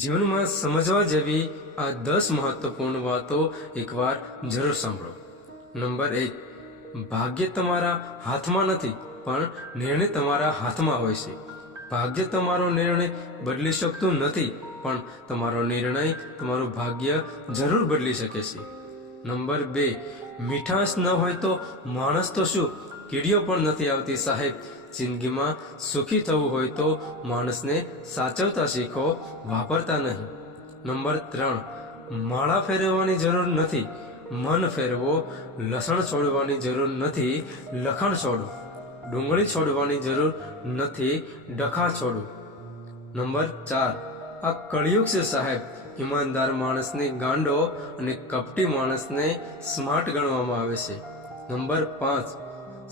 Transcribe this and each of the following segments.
જીવનમાં સમજવા જેવી આ 10 મહત્વપૂર્ણ વાતો એકવાર જરૂર સાંભળો। નંબર 1, ભાગ્ય તમારા હાથમાં નથી, પણ નિર્ણય તમારા હાથમાં હોય છે। ભાગ્ય તમારો નિર્ણય બદલી શકતું નથી, પણ તમારો નિર્ણય તમારું ભાગ્ય જરૂર બદલી શકે છે। નંબર 2, મીઠાશ ન હોય તો માણસ તો શું, કીડીઓ પણ નથી આવતી સાહેબ। જિંદગીમાં સુખી થવું હોય તો માણસને સાચવતા શીખો, વાપરતા નહીં। નંબર 3, માળા ફેરવવાની જરૂર નથી, મન ફેરવો। લસણ છોડવાની જરૂર નથી, લખણ છોડો। ડુંગળી છોડવાની જરૂર નથી, ડખા છોડો। નંબર 4, આ કળિયુગ છે સાહેબ। ઈમાનદાર માણસને ગાંડો અને કપટી માણસને સ્માર્ટ ગણવામાં આવે છે। નંબર 5,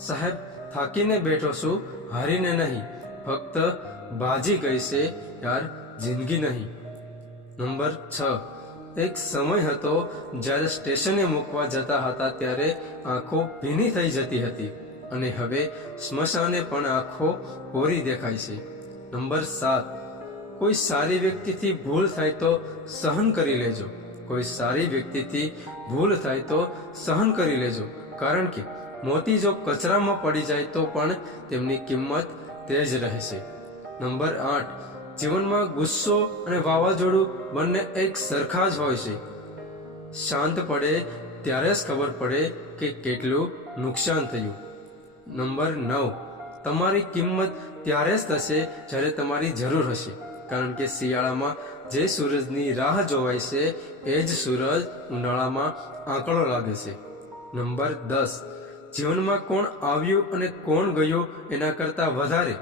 સાહેબ થાકીને બેઠો છું, હારીને નહીં, ફક્ત બાજી ગઈ છે યાર, જિંદગી નહીં। નંબર 6, એક સમય હતો જ્યારે સ્ટેશને મૂકવા જતા હતા ત્યારે આંખો ભીની થઈ જતી હતી, અને હવે સ્મશાને પણ આંખો કોરી દેખાય છે। નંબર 7, કોઈ સારી વ્યક્તિથી ભૂલ થાય તો સહન કરી લેજો। કોઈ સારી વ્યક્તિથી ભૂલ થાય તો સહન કરી લેજો, કારણ કે મોતી જો કચરામાં પડી જાય તો પણ તેમની કિંમત તે જ રહેશે। નંબર 8, જીવનમાં ગુસ્સો અને વાવાઝોડું બંને એક સરખા જ હોય છે। શાંત પડે ત્યારે જ ખબર પડે કે કેટલું નુકસાન થયું। નંબર 9, તમારી કિંમત ત્યારે જ થશે જ્યારે તમારી જરૂર હશે, કારણ કે શિયાળામાં જે સૂરજની રાહ જોવાય છે એ જ સૂરજ ઉનાળામાં આંકડો લાગે છે। નંબર 10, જીવનમાં કોણ આવ્યું અને કોણ ગયું એના કરતાં વધારે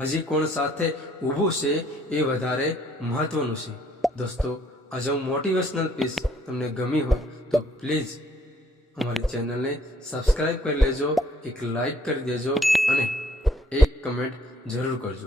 હજી કોણ સાથે ઊભું છે એ વધારે મહત્વનું છે। દોસ્તો, આ જો મોટિવેશનલ પીસ તમને ગમી હોય તો પ્લીઝ અમારી ચેનલને સબસ્ક્રાઈબ કરી લેજો, એક લાઈક કરી દેજો અને એક કમેન્ટ જરૂર કરજો।